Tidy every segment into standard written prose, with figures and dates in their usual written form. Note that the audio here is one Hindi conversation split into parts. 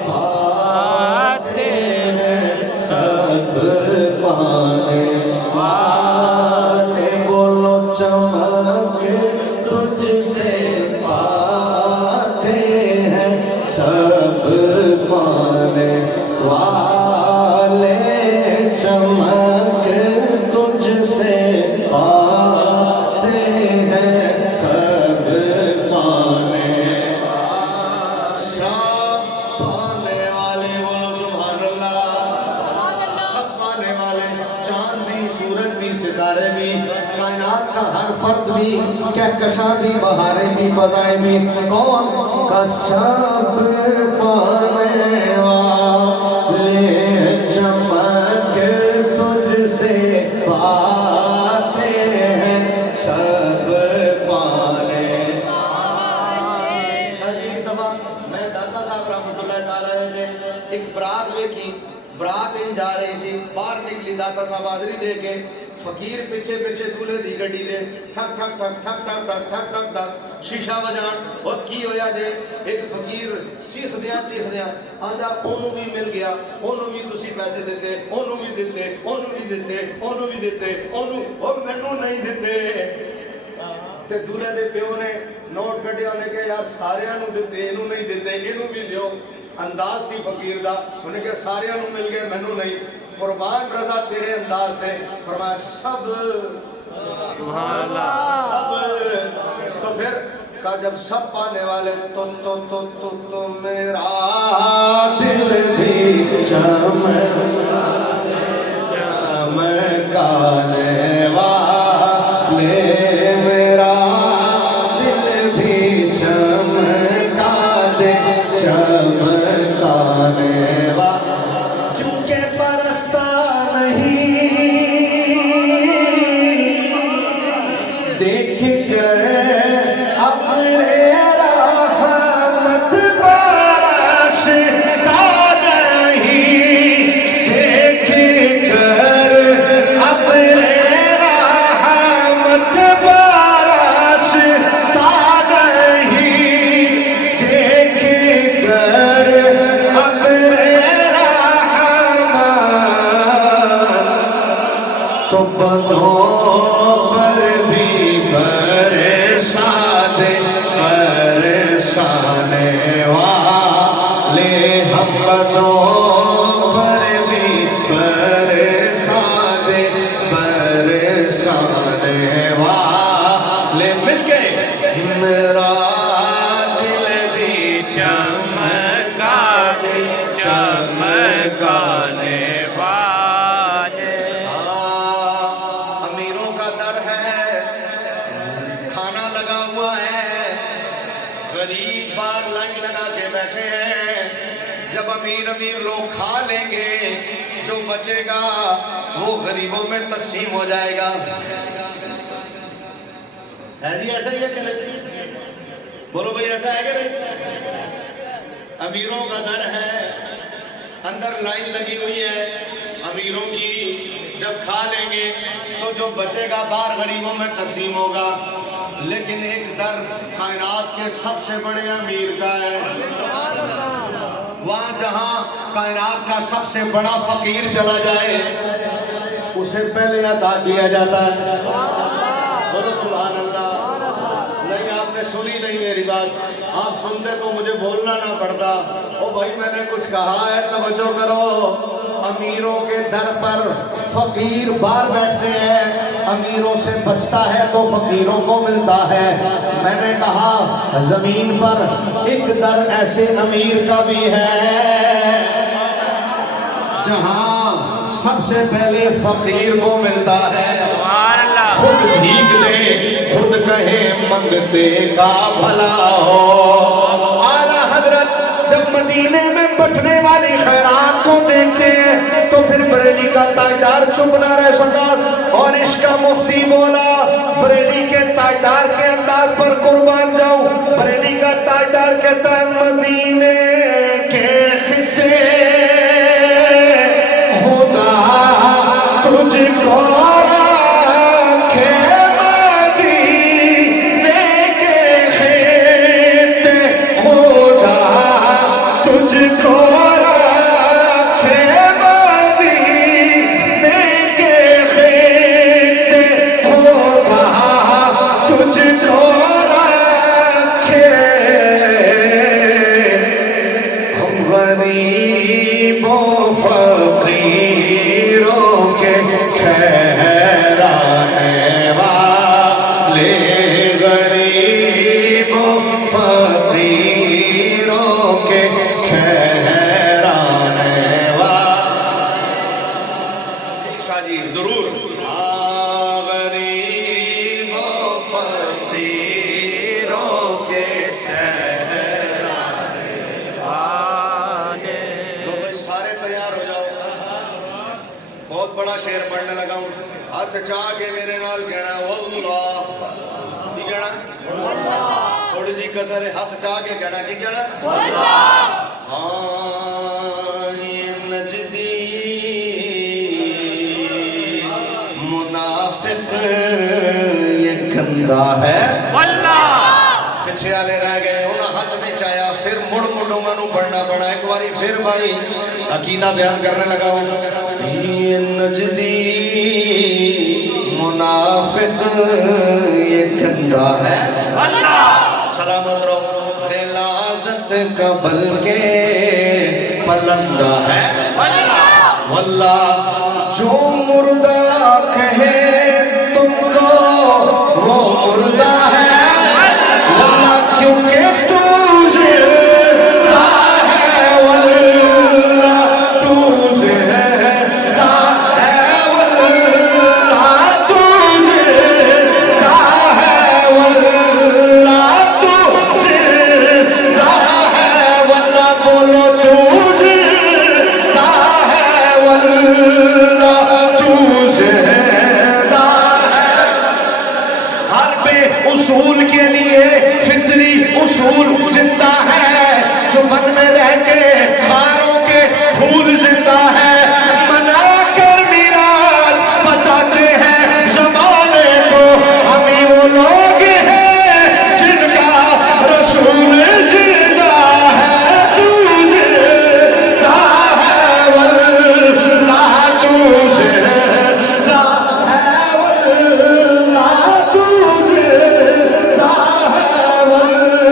पाते हैं सब पाने वाले। बोलो चमक तुझसे पाते हैं सब पाने वाले। चमक तुझसे पाते हैं सब पाने सब पाने वाले। बोलो सुभान अल्लाह। सब पाने वाले, चांद भी, सूरज भी, सितारे भी, कायनात का हर फर्द भी, कहकशां भी, बहारें भी, फजाएं भी, कौन का सब पाने वाले। चमक तुझसे पाते हैं सब पाने। मैं दाता साहब रहमतुल्लाह ताला ने एक बरात देखी, बरात इन जा रही थी, बाहर निकली, दाता साहब हाजरी दे के, फकीर पीछे पीछे दूल्हे दी गड्डी दे ठक ठक ठक ठक ठक ठक ठक ठक ठक शीशा बजान। और की होया जे एक फकीर चीखदिया आंदा ओनू भी मिल गया, ओनू भी तुसी पैसे देते, ओनू भी दिते, ओनू भी दिते, ओनू भी दिते, ओनू ओ मैनू नहीं दिते। ते दूल्हे दे प्यो ने नोट कढ़िया, उन्हें कहा यार सारियां नू दिते, इनू नहीं दिते, इनू भी दियो। अंदाज सी फकीर दा, उन्हें कहा सारियां नू मिल गए, मैनू नहीं। कुर्बान रजा तेरे अंदाज ने। फरमाया सब सुभान अल्लाह सब। तो फिर का जब सब पाने वाले तो मेरा दिल भी चमकाने वाले। मेरा दिल भी चमका दे चमकाने वाले। क्योंकि परस्ता नहीं देख कर अपने रहमत बरसता नहीं, देख कर अपने रहमत बरसता नहीं, देख कर अपने रहमत। तो बंदों पर भी बरसाने वाले, हम बंदों पर भी बरसाने वाले। मिल गए मेरा दिल भी चमकाने वाले। अमीरों का दर है, खाना लगा हुआ है, गरीब बार लाइन लगा के बैठे हैं। जब अमीर लोग खा लेंगे, जो बचेगा वो गरीबों में तकसीम हो जाएगा। है जी ऐसा ही है कि नहीं? बोलो भाई ऐसा है कि नहीं? अमीरों का दर है, अंदर लाइन लगी हुई है अमीरों की। जब खा लेंगे तो जो बचेगा बाहर गरीबों में तकसीम होगा। लेकिन एक दर कायनात के सबसे बड़े अमीर का है। वहां जहां कायनात का सबसे बड़ा फकीर चला जाए, उसे पहले अदा किया जाता है। बोलो सुभान अल्लाह। नहीं आपने सुनी नहीं मेरी बात, आप सुनते तो मुझे बोलना ना पड़ता। ओ भाई मैंने कुछ कहा है, तवज्जो करो। अमीरों के दर पर फकीर बाहर बैठते हैं, अमीरों से बचता है तो फकीरों को मिलता है। मैंने कहा जमीन पर एक दर ऐसे अमीर का भी है जहां सबसे पहले फकीर को मिलता है। खुद भीग ले, खुद कहे मंगते का भला हो। आला हजरत जब मदीने में बटने वाली खैरात को देखते हैं तो फिर बरेली का ताजदार चुप ना रह सका और इसका मुफ्ती बोला, बरेली के ताजदार के अंदाज पर कुर्बान जाऊं। बरेली का ताजदार कहता है मदीने के खिते खुदा तुझको तुझको रखे मदीने के खेते हो कहाँ तुझको रखे हम गरीबों फकीरों के ठहराने वाले गरीबों फकीरों के ठहराने वाले शाह जी जरूर गरीबों फकीरों के ठहराने तो भाई सारे तैयार हो जाओ बहुत बड़ा शेर पढ़ने लगा हूं हाथ चाह के मेरे नाल कहना वल्लाह की कहना थोड़ी जी कसर है हाथ चाह के कहना की कहना हाँ ये नजदी मुनाफिक ये गंदा है पिछे वाले रह गए उन्हें हाथ नहीं चाया फिर मुड़ मुंडों नू पढ़ना पड़ा एक बारी फिर भाई अकीदा बयान करने लगा हूं ये नजदी मुनाफिक ये गंदा है सलामत रहो गिलाजत का बल्कि पलंदा है वल्लाह जो मुर्दा कहे तुमको वो मुर्दा है वल्लाह क्योंकि तू जिंदा है वल्लाह तू जिंदा है वल्लाह तू जिंदा है वल्लाह तू जिंदा है वल्लाह बोलो तू जिंदा है वल्लाह तू जिंदा है हर बे उसूल के लिए फितरी उसूल जिंदा है जो मन में रह के खारों के फूल जिंदा है मना कर मीरान बताते हैं जमाने को हमें वो लोग हैं जिनका रसूल जिंदा है तू जिंदा है वल्लाह तू जिंदा है वल्लाह तू जिंदा है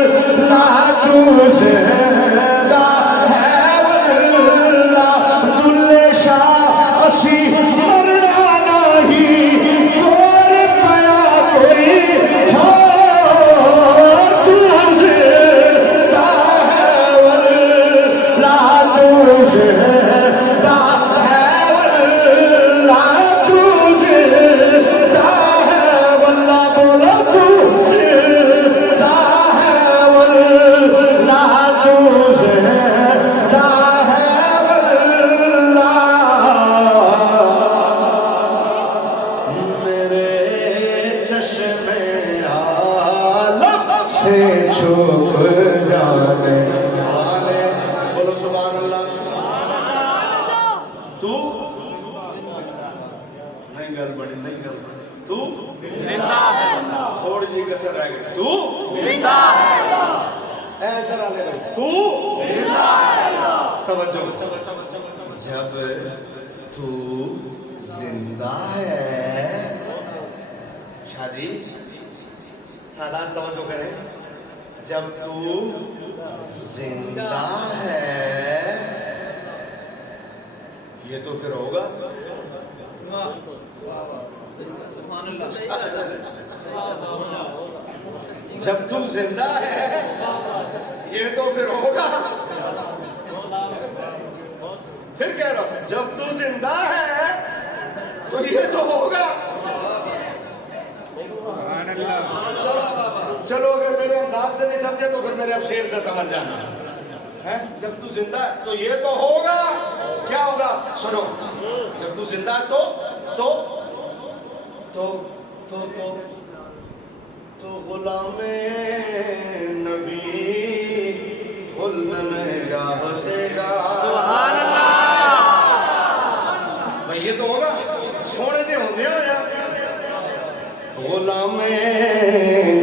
वल्लाह तू जिंदा है वल्लाह दुल्ले शाह असी मरना नहीं कोर पाया कोई हो तू जिंदा है वल्लाह तू जिंदा है वल्लाह तू जिंदा है वल्लाह बोलो तू जिंदा है वल्लाह तू जिंदा है वल्लाह मेरे चश्मे आलम से छुप जाने वाले बोलो सुभान अल्लाह तू नहीं गल बड़ी नहीं गल बड़ी तू जिंदा है थोड़ी जी कसर रह गई तू जिंदा है इधर आ ले तू जिंदा है तवज्जो जब तू जिंदा है शाह जी सादात तवज्जो करें जब तू जिंदा है ये तो फिर होगा जब तू जिंदा है ये तो फिर होगा फिर कह रहा हूं जब तू जिंदा है तो ये तो होगा चलो अगर मेरे अंदाज से नहीं समझे तो फिर मेरे अब शेर से समझ जाना है जब तू जिंदा है तो ये तो होगा क्या होगा सुनो जब तू जिंदा है तो गुलामे नबी खुल्द में जा बसेगा सुभान अल्लाह भाई ये तो होगा सोने दे होंगे हो या गुलामे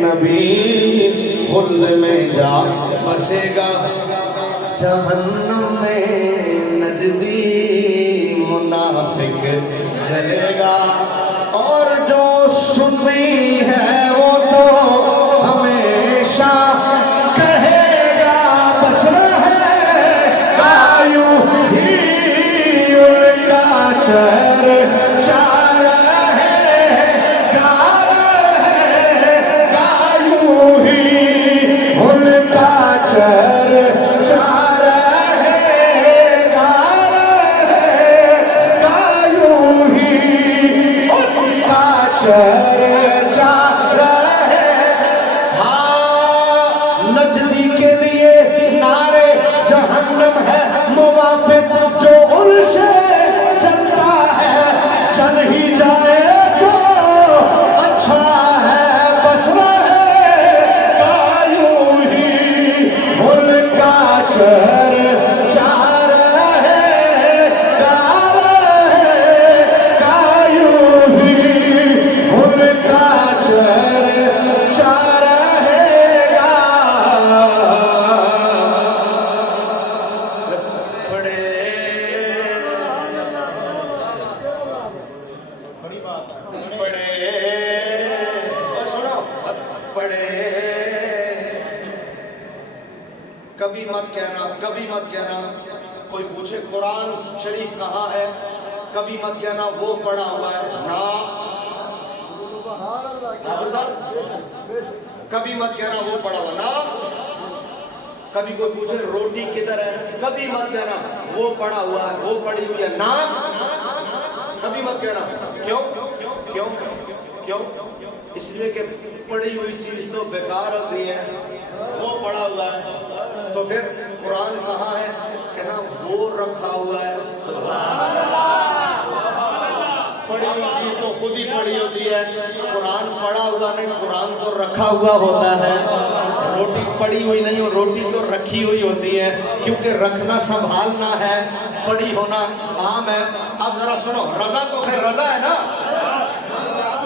नबी खुल्द में जा बसेगा जहन्नुम में नजदी मुनाफिक जलेगा, और जो सुन्नी है वो तो हमेशा कहेगा बस है कायू ही उनका चर्चा है, कायू ही उनका चर्चा चर्चा रहे। हाँ, नजदी के लिए नारे जहन्नम है मुवाफिक जो उनसे चलता है, चल ही जाए तो अच्छा है बस है कायू ही उनका चर्चा कभी मत कहना कोई पूछे कुरान शरीफ कहाँ है, कभी मत कहना वो पढ़ा हुआ है ना, कभी मत कहना वो पढ़ा हुआ ना। कभी कोई पूछे रोटी किधर है, कभी मत कहना वो पढ़ा हुआ है, वो पढ़ी हुई है ना, कभी मत कहना। क्यों क्यों क्यों? इसलिए कि पढ़ी हुई चीज तो बेकार होती है, वो पढ़ा हुआ है। तो फिर कुरान कहाँ है, कहना वो रखा हुआ है। पढ़ी हुई चीज तो खुद ही पढ़ी होती है, कुरान पढ़ा हुआ नहीं, कुरान तो रखा हुआ होता है। रोटी पड़ी हुई नहीं हो, रोटी तो रखी हुई होती है, क्योंकि रखना संभालना है, पड़ी होना आम है। अब जरा सुनो, रजा तो फिर रजा है ना,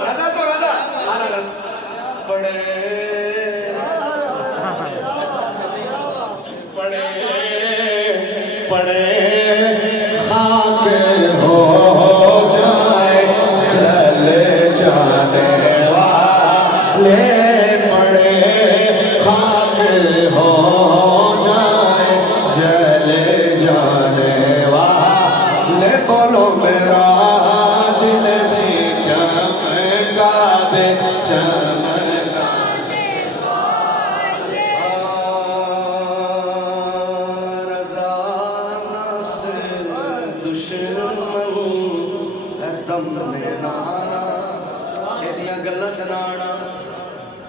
रजा तो रजा पढ़े पढ़े पढ़े खाक हो जाए जल जाने वाले, पढ़े खाक हो जाए जल जाने वाले। बोलो मेरा दिल भी चमका दे, चमका दे रज़ा नफ्स दुश्मन दम में नाना, एदियां गल्लां च ना आना,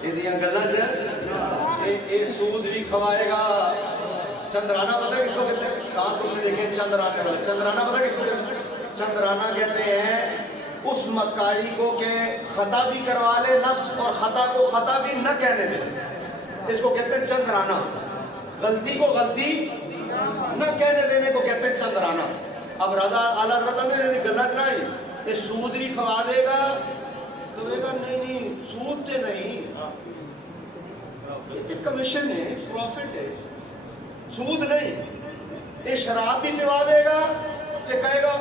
एदियां गल्लां च ये सूद भी खवाएगा। चंद्राना पता किसको कहते हैं? कहाँ तुमने देखे चंद्राना? चंद्राना पता किसको कहते हैं? चंद्राना कहते हैं उस मक्कारी को के खता भी करवा ले नफ्स और खता को खता भी न कहने दे, इसको कहते हैं चंद्राना। गलती को गलती न कहने देने को कहते हैं चंद्राना। अब राजा आला रता ने गलत कराई, ये सूद भी खवा देगा, कहेगा नहीं सूद से नहीं, इसके कमीशन है, प्रॉफिट है, सूद नहीं। ये शराब भी पिवा देगा, तो कहेगा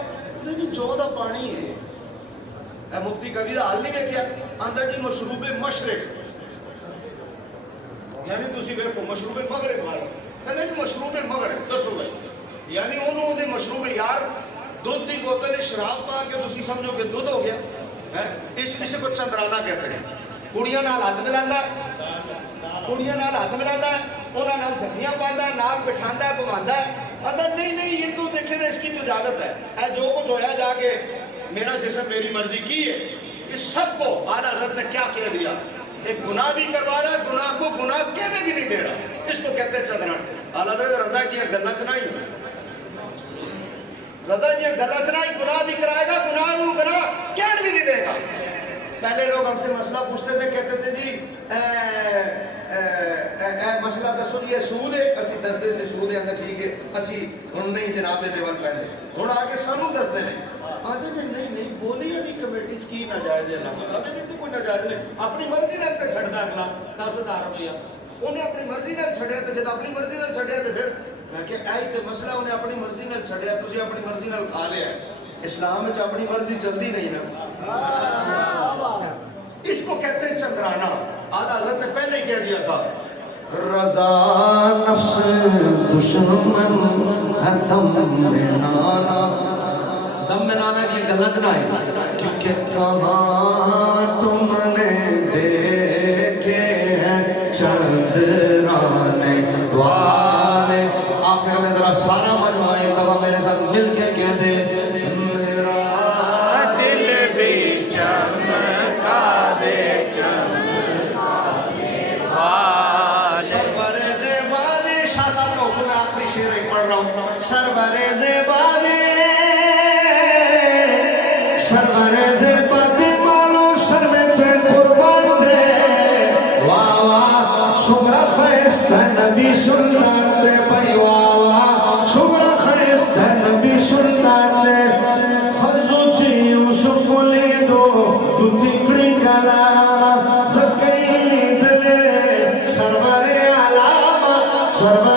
नहीं चौदह पानी है। मुफ्ती कबीर हाल नहीं में क्या अंदर जी मशरूबे मशरक, यानी तुसी देखो मशरूबे मगरब वाला कहते कि मशरूबे मगरब दसो भाई, यानी उन्होंने मशरूबे यार दूध की बोतल शराब पा के तुसी समझो कि दूध हो गया है। इसे को चंद्राना कहते हैं। कुड़ियां नाल हाथ मिलांदा, कुड़ियां नाल हाथ मिलांदा, उन्हां नाल झंडियां पांदा, नाल बिठांदा है, घुमांदा है। अंदर नहीं ये तो देखे ना, इसकी तो इजाजत है, जो कुछ होया जाके मेरा जिस्म मेरी मर्जी की है। इस सबको आला हज़रत ने क्या कह दिया, एक गुनाह भी करवा रहा है, गुनाह को गुनाह कहने भी नहीं दे रहा, इसको कहते हैं चंद्राना। आला हज़रत रजा की गल्ला चनाई, रजा की गल्ला चनाई, गुनाह भी कराएगा, गुनाह कहने भी नहीं देगा। पहले लोग हमसे मसला पूछते थे, कहते थे जी मसला दसो जी सूद है, असी दसदे से सूद है, अंदर ठीक है, असी हुण नहीं जनाब दे लेवल पैंदे, हुण आके सानू दसदे ने, आदे ने नहीं बोली अभी कमेटी च की नाजायज है, ना समझ नहीं कोई नाजायज नहीं, अपनी मर्जी नाल पे छड्डदा अगला 10,000 रुपया, उन्हें अपनी मर्जी नाल छड्डिया, ते जद अपनी मर्जी नाल छड्डिया ते फिर मैं क्या ऐ ते मसला उन्हें अपनी मर्जी नाल छड़िया तुसी अपनी मर्जी नाल खा लिया इस्लाम में अपनी मर्जी चलती नहीं ना इसको कहते हैं चंद्राना आला अल्लाह ने पहले ही कह दिया था रजा नफ्स दुश्मन है दम में नाना की गलत ना है क्योंकि कहाँ तुमने देखे हैं चंद्राने वाले आखिर में जरा सारा मजमा एक दफा मेरे साथ मिल के कह दे मेरा दिल भी चमका दे सरवरे ज़ेबादे शाह साहब का हुक्म आखिरी शेर एक पढ़ रहा हूँ सरवरे ज़ेबादे मालो शर्में कुर्बान दे वाह वाह शुक्र खैस्ता नबी सुल्तान दे भाई वाह वाह शुक्र खैस्ता नबी सुल्तान दे खजुची यूसुफ ले दो तू तिकड़ी गला धकैली दले सरवरे आलामा सरवर